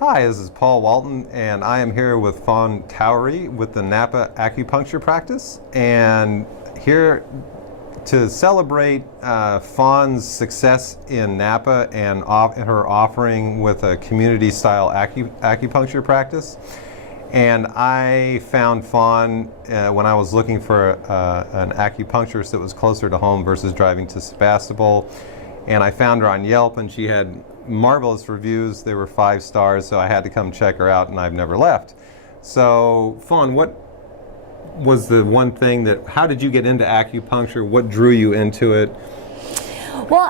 Hi, this is Paul Walton, and I am here with Fawn Towery with the Napa Acupuncture Practice. And here to celebrate Fawn's success in Napa and her offering with a community-style acupuncture practice. And I found Fawn when I was looking for an acupuncturist that was closer to home versus driving to Sebastopol. And I found her on Yelp, and she had marvelous reviews. They were 5 stars, so I had to come check her out, and I've never left. So, Fawn, what was the one thing how did you get into acupuncture? What drew you into it? Well,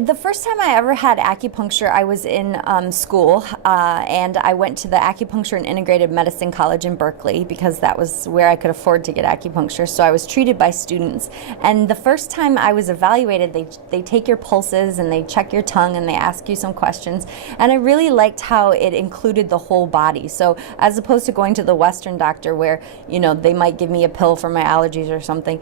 the first time I ever had acupuncture, I was in school, and I went to the Acupuncture and Integrated Medicine College in Berkeley because that was where I could afford to get acupuncture. So I was treated by students. And the first time I was evaluated, they take your pulses and they check your tongue and they ask you some questions. And I really liked how it included the whole body. So as opposed to going to the Western doctor where, they might give me a pill for my allergies or something,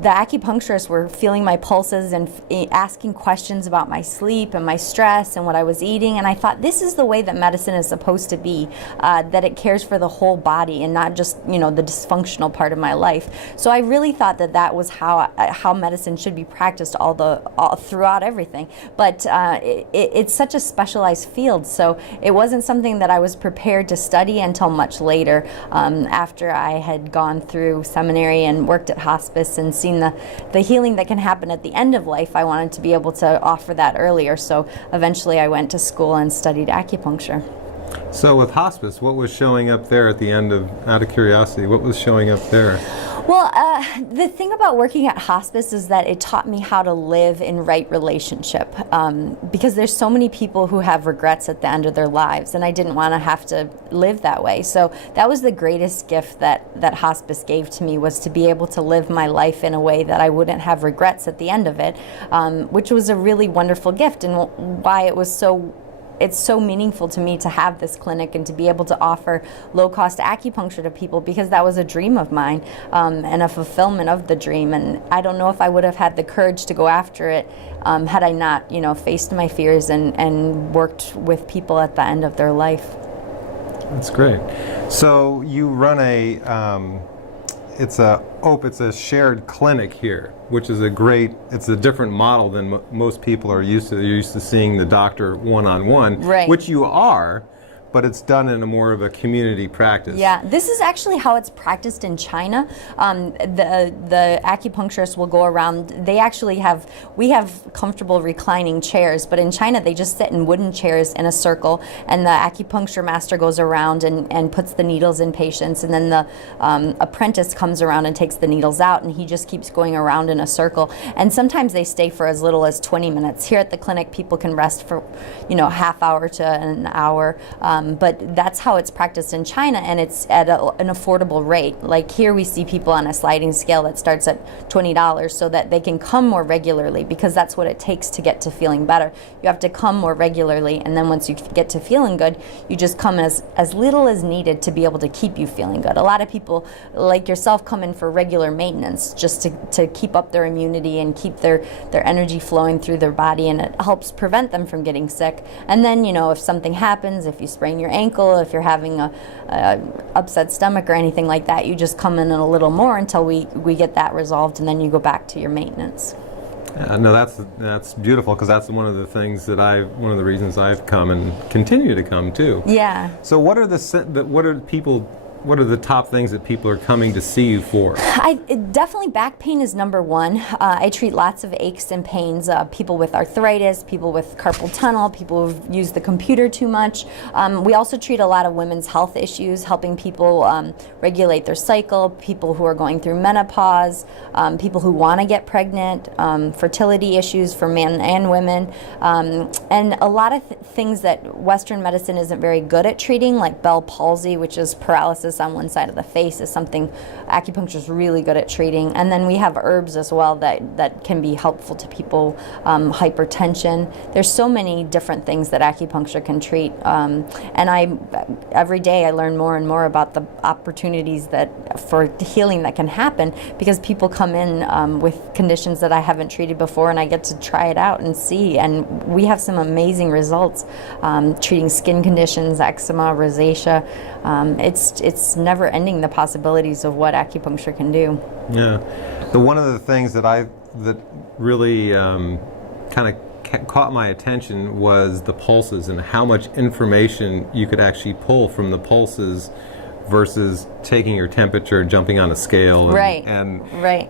the acupuncturists were feeling my pulses and asking questions about my sleep and my stress and what I was eating. And I thought, this is the way that medicine is supposed to be, that it cares for the whole body and not just, the dysfunctional part of my life. So I really thought that was how medicine should be practiced all throughout everything. But it's such a specialized field, so it wasn't something that I was prepared to study until much later, after I had gone through seminary and worked at hospice and seen the healing that can happen at the end of life. I wanted to be able to offer that earlier, so eventually I went to school and studied acupuncture. So with hospice, what was showing up there at the end out of curiosity, what was showing up there? Well, the thing about working at hospice is that it taught me how to live in right relationship, because there's so many people who have regrets at the end of their lives, and I didn't want to have to live that way. So that was the greatest gift that hospice gave to me, was to be able to live my life in a way that I wouldn't have regrets at the end of it, which was a really wonderful gift, and why it's so meaningful to me to have this clinic and to be able to offer low-cost acupuncture to people, because that was a dream of mine, and a fulfillment of the dream. And I don't know if I would have had the courage to go after it had I not, faced my fears and worked with people at the end of their life. That's great. So you run it's a shared clinic here, which is it's a different model than most people are used to. They're used to seeing the doctor one-on-one, right, which you are, but it's done in a more of a community practice. Yeah, this is actually how it's practiced in China. The acupuncturists will go around. We have comfortable reclining chairs, but in China they just sit in wooden chairs in a circle, and the acupuncture master goes around and puts the needles in patients, and then the apprentice comes around and takes the needles out, and he just keeps going around in a circle. And sometimes they stay for as little as 20 minutes. Here at the clinic, people can rest for, half hour to an hour. But that's how it's practiced in China, and it's at an affordable rate. Like here we see people on a sliding scale that starts at $20, so that they can come more regularly, because that's what it takes to get to feeling better. You have to come more regularly, and then once you get to feeling good, you just come as little as needed to be able to keep you feeling good. A lot of people like yourself come in for regular maintenance, just to keep up their immunity and keep their energy flowing through their body, and it helps prevent them from getting sick. And then, if something happens, if you sprain your ankle, if you're having a upset stomach or anything like that, you just come in a little more until we get that resolved, and then you go back to your maintenance. No, that's beautiful, because that's one of the things one of the reasons I've come and continue to come too. Yeah. So what are the top things that people are coming to see you for? Definitely back pain is number one. I treat lots of aches and pains, people with arthritis, people with carpal tunnel, people who've used the computer too much. We also treat a lot of women's health issues, helping people regulate their cycle, people who are going through menopause, people who want to get pregnant, fertility issues for men and women, and a lot of things that Western medicine isn't very good at treating, like Bell palsy, which is paralysis paralysis on one side of the face is something acupuncture is really good at treating. And then we have herbs as well that can be helpful to people. Hypertension. There's so many different things that acupuncture can treat. And every day I learn more and more about the opportunities for healing that can happen, because people come in with conditions that I haven't treated before, and I get to try it out and see. And we have some amazing results treating skin conditions, eczema, rosacea. It's never ending, the possibilities of what acupuncture can do. Yeah. One of the things that really kind of caught my attention was the pulses, and how much information you could actually pull from the pulses versus taking your temperature, jumping on a scale. Right.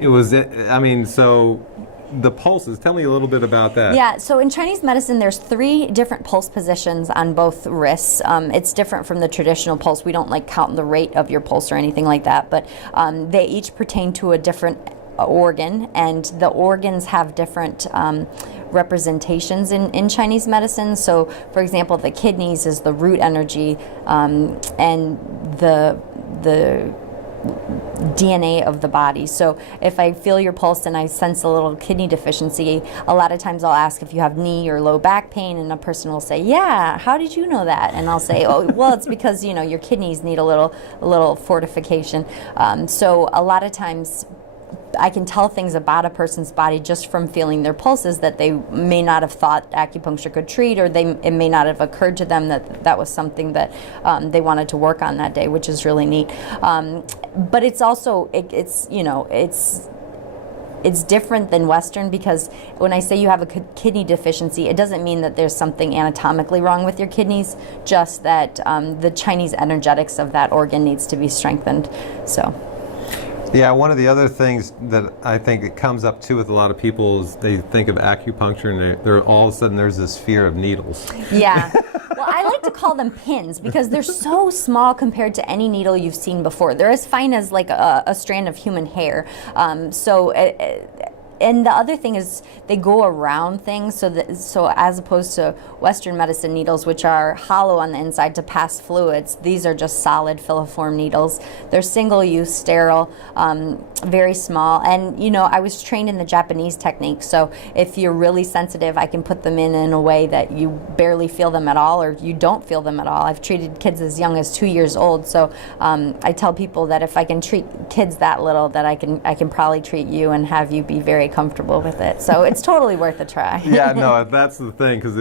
It was, I mean, so the pulses, tell me a little bit about that. Yeah, so in Chinese medicine, there's 3 different pulse positions on both wrists. It's different from the traditional pulse. We don't like count the rate of your pulse or anything like that, but they each pertain to a different organ, and the organs have different representations in Chinese medicine. So, for example, the kidneys is the root energy, and the DNA of the body. So if I feel your pulse and I sense a little kidney deficiency, a lot of times I'll ask if you have knee or low back pain, and a person will say, yeah, how did you know that? And I'll say, oh, well, it's because, your kidneys need a little fortification. So a lot of times I can tell things about a person's body just from feeling their pulses that they may not have thought acupuncture could treat, or it may not have occurred to them that was something that they wanted to work on that day, which is really neat. But it's also, it's different than Western, because when I say you have a kidney deficiency, it doesn't mean that there's something anatomically wrong with your kidneys, just that the Chinese energetics of that organ needs to be strengthened. So. Yeah, one of the other things that I think it comes up too with a lot of people is they think of acupuncture, and they're all of a sudden there's this fear of needles. Yeah. Well, I like to call them pins, because they're so small compared to any needle you've seen before. They're as fine as like a strand of human hair. And the other thing is they go around things, so as opposed to Western medicine needles, which are hollow on the inside to pass fluids, these are just solid filiform needles. They're single-use, sterile, very small. And I was trained in the Japanese technique, so if you're really sensitive, I can put them in a way that you barely feel them at all, or you don't feel them at all. I've treated kids as young as 2 years old, so I tell people that if I can treat kids that little, that I can probably treat you and have you be very comfortable with it. So it's totally worth a try. Yeah, no, that's the thing, because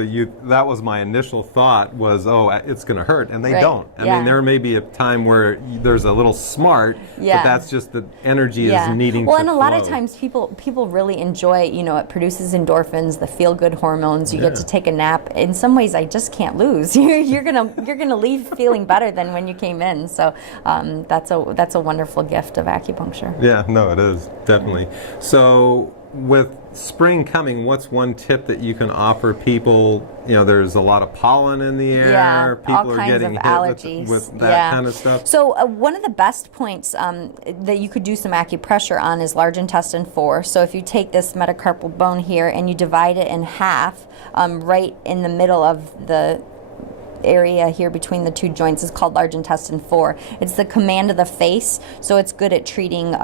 that was my initial thought was, oh, it's going to hurt, and they don't. I mean, there may be a time where there's a little smart, but that's just the energy is needing to flow. Well, and a lot of times people really enjoy, it produces endorphins, the feel-good hormones. You get to take a nap. In some ways, I just can't lose. You're gonna leave feeling better than when you came in. So that's a wonderful gift of acupuncture. Yeah, no, it is, definitely. So with spring coming, what's one tip that you can offer people? There's a lot of pollen in the air. Yeah, people all are kinds getting of hit allergies. with that kind of stuff. So one of the best points that you could do some acupressure on is large intestine 4. So if you take this metacarpal bone here and you divide it in half, right in the middle of the area here between the 2 joints is called large intestine 4. It's the command of the face, so it's good at treating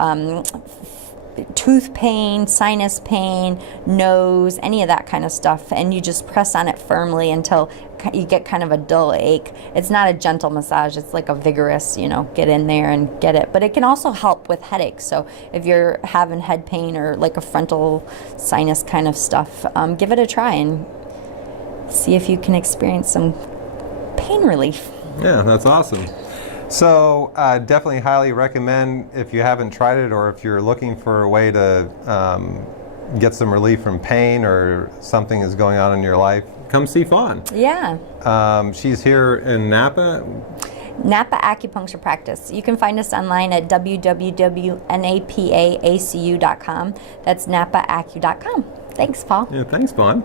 tooth pain, sinus pain, nose, any of that kind of stuff, and you just press on it firmly until you get kind of a dull ache. It's not a gentle massage, it's like a vigorous, get in there and get it. But it can also help with headaches. So if you're having head pain or like a frontal sinus kind of stuff, give it a try and see if you can experience some pain relief. Yeah, that's awesome. So definitely highly recommend, if you haven't tried it, or if you're looking for a way to get some relief from pain or something is going on in your life, come see Fawn. Yeah. She's here in Napa. Napa Acupuncture Practice. You can find us online at www.napaacu.com. That's napaacu.com. Thanks, Paul. Yeah, thanks, Fawn.